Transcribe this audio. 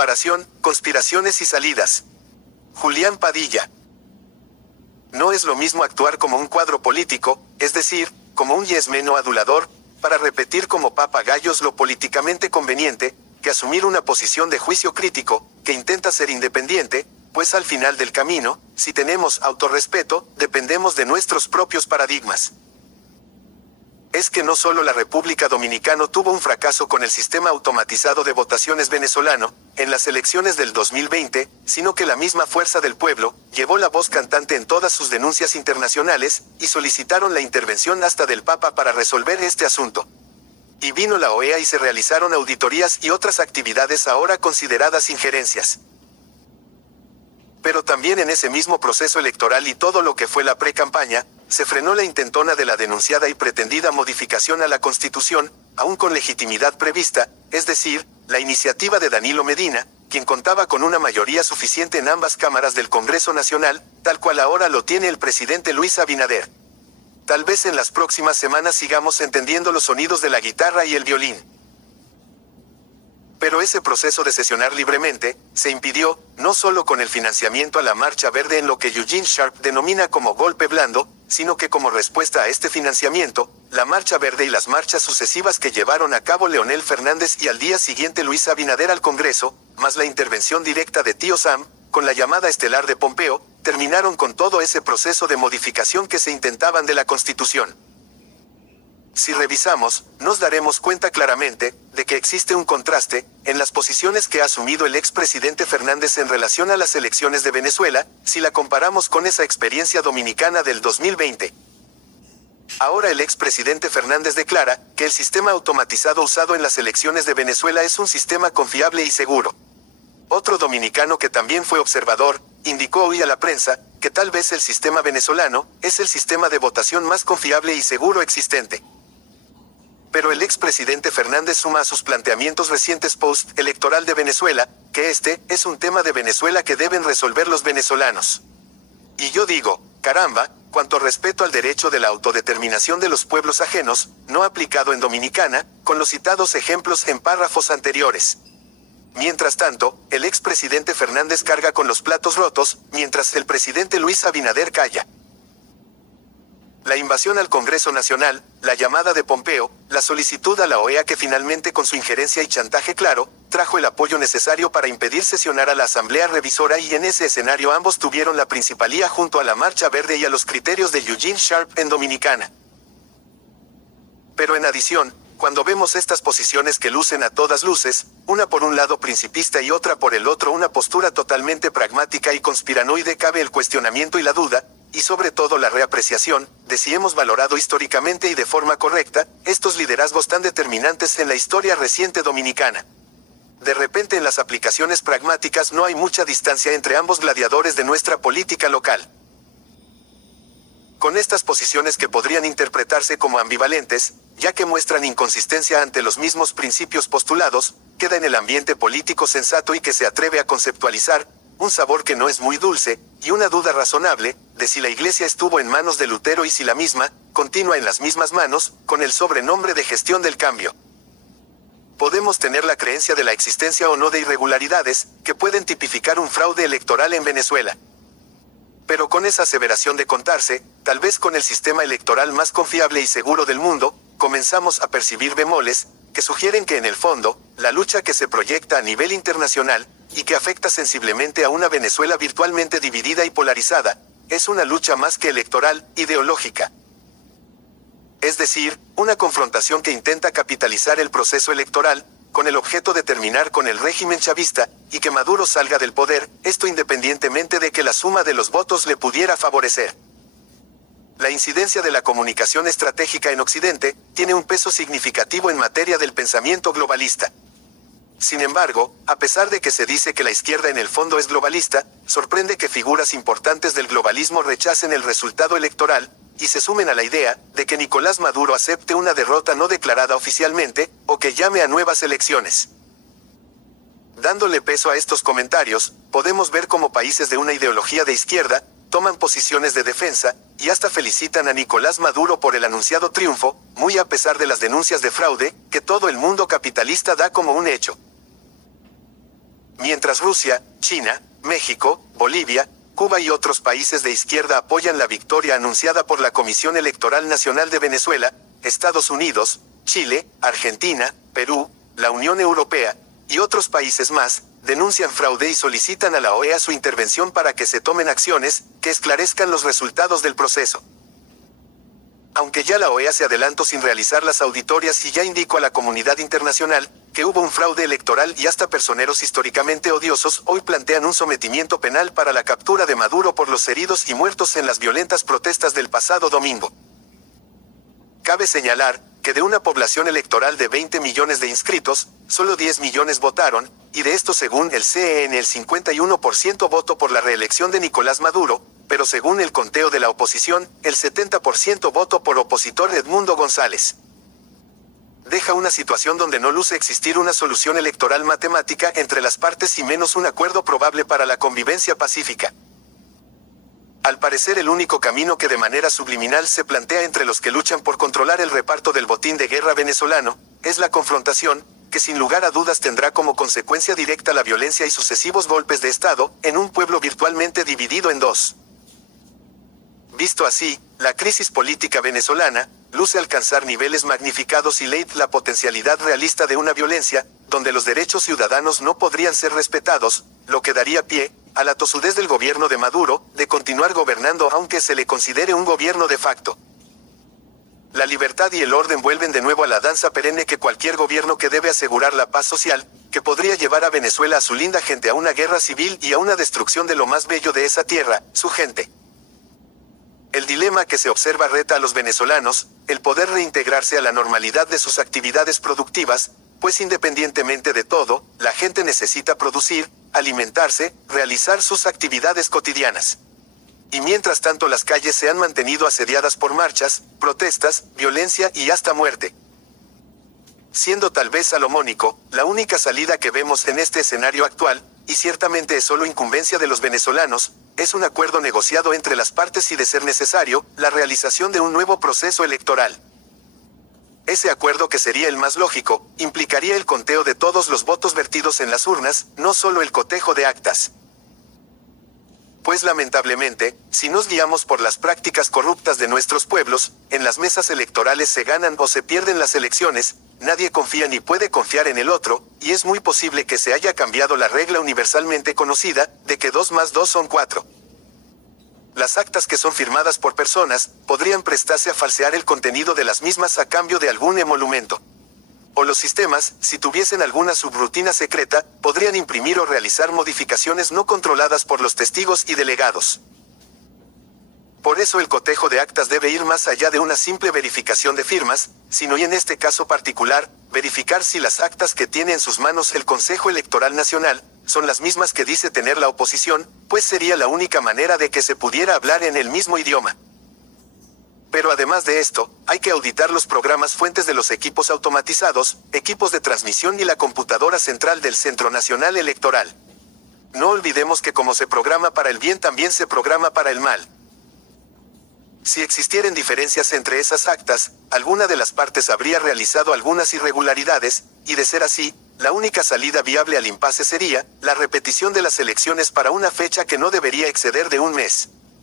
Comparación, conspiraciones y salidas. Julián Padilla. No es lo mismo actuar como un cuadro político, es decir, como un yesmen o adulador, para repetir como papagayos lo políticamente conveniente, que asumir una posición de juicio crítico, que intenta ser independiente, pues al final del camino, si tenemos autorrespeto, dependemos de nuestros propios paradigmas. Es que no solo la República Dominicana tuvo un fracaso con el sistema automatizado de votaciones venezolano, en las elecciones del 2020, sino que la misma fuerza del pueblo, llevó la voz cantante en todas sus denuncias internacionales, y solicitaron la intervención hasta del Papa para resolver este asunto. Y vino la OEA y se realizaron auditorías y otras actividades ahora consideradas injerencias. Pero también en ese mismo proceso electoral y todo lo que fue la pre-campaña, se frenó la intentona de la denunciada y pretendida modificación a la Constitución, aún con legitimidad prevista, es decir, la iniciativa de Danilo Medina, quien contaba con una mayoría suficiente en ambas cámaras del Congreso Nacional, tal cual ahora lo tiene el presidente Luis Abinader. Tal vez en las próximas semanas sigamos entendiendo los sonidos de la guitarra y el violín. Pero ese proceso de sesionar libremente, se impidió, no solo con el financiamiento a la Marcha Verde en lo que Eugene Sharp denomina como golpe blando, sino que como respuesta a este financiamiento, la Marcha Verde y las marchas sucesivas que llevaron a cabo Leonel Fernández y al día siguiente Luis Abinader al Congreso, más la intervención directa de Tío Sam, con la llamada estelar de Pompeo, terminaron con todo ese proceso de modificación que se intentaban de la Constitución. Si revisamos, nos daremos cuenta claramente, de que existe un contraste, en las posiciones que ha asumido el expresidente Fernández en relación a las elecciones de Venezuela, si la comparamos con esa experiencia dominicana del 2020. Ahora el expresidente Fernández declara, que el sistema automatizado usado en las elecciones de Venezuela es un sistema confiable y seguro. Otro dominicano que también fue observador, indicó hoy a la prensa, que tal vez el sistema venezolano, es el sistema de votación más confiable y seguro existente. Pero el expresidente Fernández suma a sus planteamientos recientes post-electoral de Venezuela, que este es un tema de Venezuela que deben resolver los venezolanos. Y yo digo, caramba, cuánto respeto al derecho de la autodeterminación de los pueblos ajenos, no aplicado en Dominicana, con los citados ejemplos en párrafos anteriores. Mientras tanto, el expresidente Fernández carga con los platos rotos, mientras el presidente Luis Abinader calla. La invasión al Congreso Nacional, la llamada de Pompeo, la solicitud a la OEA que finalmente con su injerencia y chantaje claro, trajo el apoyo necesario para impedir sesionar a la Asamblea Revisora y en ese escenario ambos tuvieron la principalía junto a la Marcha Verde y a los criterios de Eugene Sharp en Dominicana. Pero en adición, cuando vemos estas posiciones que lucen a todas luces, una por un lado principista y otra por el otro una postura totalmente pragmática y conspiranoide, cabe el cuestionamiento y la duda, y sobre todo la reapreciación, de si hemos valorado históricamente y de forma correcta, estos liderazgos tan determinantes en la historia reciente dominicana. De repente en las aplicaciones pragmáticas no hay mucha distancia entre ambos gladiadores de nuestra política local. Con estas posiciones que podrían interpretarse como ambivalentes, ya que muestran inconsistencia ante los mismos principios postulados, queda en el ambiente político sensato y que se atreve a conceptualizar, un sabor que no es muy dulce, y una duda razonable, de si la Iglesia estuvo en manos de Lutero y si la misma, continúa en las mismas manos, con el sobrenombre de gestión del cambio. Podemos tener la creencia de la existencia o no de irregularidades, que pueden tipificar un fraude electoral en Venezuela. Pero con esa aseveración de contarse, tal vez con el sistema electoral más confiable y seguro del mundo, comenzamos a percibir bemoles, que sugieren que en el fondo, la lucha que se proyecta a nivel internacional, y que afecta sensiblemente a una Venezuela virtualmente dividida y polarizada, es una lucha más que electoral, ideológica. Es decir, una confrontación que intenta capitalizar el proceso electoral, con el objeto de terminar con el régimen chavista, y que Maduro salga del poder, esto independientemente de que la suma de los votos le pudiera favorecer. La incidencia de la comunicación estratégica en Occidente, tiene un peso significativo en materia del pensamiento globalista. Sin embargo, a pesar de que se dice que la izquierda en el fondo es globalista, sorprende que figuras importantes del globalismo rechacen el resultado electoral, y se sumen a la idea, de que Nicolás Maduro acepte una derrota no declarada oficialmente, o que llame a nuevas elecciones. Dándole peso a estos comentarios, podemos ver cómo países de una ideología de izquierda, toman posiciones de defensa, y hasta felicitan a Nicolás Maduro por el anunciado triunfo, muy a pesar de las denuncias de fraude, que todo el mundo capitalista da como un hecho. mientras Rusia, China, México, Bolivia, Cuba y otros países de izquierda apoyan la victoria anunciada por la Comisión Electoral Nacional de Venezuela, Estados Unidos, Chile, Argentina, Perú, la Unión Europea, y otros países más, denuncian fraude y solicitan a la OEA su intervención para que se tomen acciones que esclarezcan los resultados del proceso. Aunque ya la OEA se adelantó sin realizar las auditorías y ya indicó a la comunidad internacional que hubo un fraude electoral y hasta personeros históricamente odiosos hoy plantean un sometimiento penal para la captura de Maduro por los heridos y muertos en las violentas protestas del pasado domingo. Cabe señalar que de una población electoral de 20 millones de inscritos, solo 10 millones votaron, y de estos según el CEN el 51% votó por la reelección de Nicolás Maduro, pero según el conteo de la oposición, el 70% votó por opositor Edmundo González. Deja una situación donde no luce existir una solución electoral matemática entre las partes y menos un acuerdo probable para la convivencia pacífica. Al parecer el único camino que de manera subliminal se plantea entre los que luchan por controlar el reparto del botín de guerra venezolano, es la confrontación, que sin lugar a dudas tendrá como consecuencia directa la violencia y sucesivos golpes de Estado, en un pueblo virtualmente dividido en dos. Visto así, la crisis política venezolana luce alcanzar niveles magnificados y leit la potencialidad realista de una violencia, donde los derechos ciudadanos no podrían ser respetados, lo que daría pie a la tosudez del gobierno de Maduro, de continuar gobernando aunque se le considere un gobierno de facto. La libertad y el orden vuelven de nuevo a la danza perenne que cualquier gobierno que debe asegurar la paz social, que podría llevar a Venezuela a su linda gente a una guerra civil y a una destrucción de lo más bello de esa tierra, su gente. El dilema que se observa reta a los venezolanos, el poder reintegrarse a la normalidad de sus actividades productivas, pues independientemente de todo, la gente necesita producir, alimentarse, realizar sus actividades cotidianas. Y mientras tanto las calles se han mantenido asediadas por marchas, protestas, violencia y hasta muerte. Siendo tal vez salomónico, la única salida que vemos en este escenario actual, y ciertamente es solo incumbencia de los venezolanos, es un acuerdo negociado entre las partes y de ser necesario, la realización de un nuevo proceso electoral. Ese acuerdo, que sería el más lógico, implicaría el conteo de todos los votos vertidos en las urnas, no solo el cotejo de actas. Pues lamentablemente, si nos guiamos por las prácticas corruptas de nuestros pueblos, en las mesas electorales se ganan o se pierden las elecciones, nadie confía ni puede confiar en el otro, y es muy posible que se haya cambiado la regla universalmente conocida, de que 2 más 2 son 4. Las actas que son firmadas por personas, podrían prestarse a falsear el contenido de las mismas a cambio de algún emolumento. O los sistemas, si tuviesen alguna subrutina secreta, podrían imprimir o realizar modificaciones no controladas por los testigos y delegados. Por eso el cotejo de actas debe ir más allá de una simple verificación de firmas, sino, y en este caso particular, verificar si las actas que tiene en sus manos el Consejo Electoral Nacional son las mismas que dice tener la oposición, pues sería la única manera de que se pudiera hablar en el mismo idioma. Pero además de esto, hay que auditar los programas fuentes de los equipos automatizados, equipos de transmisión y la computadora central del Centro Nacional Electoral. No olvidemos que como se programa para el bien, también se programa para el mal. Si existieran diferencias entre esas actas, alguna de las partes habría realizado algunas irregularidades, y de ser así, la única salida viable al impasse sería la repetición de las elecciones para una fecha que no debería exceder de un mes.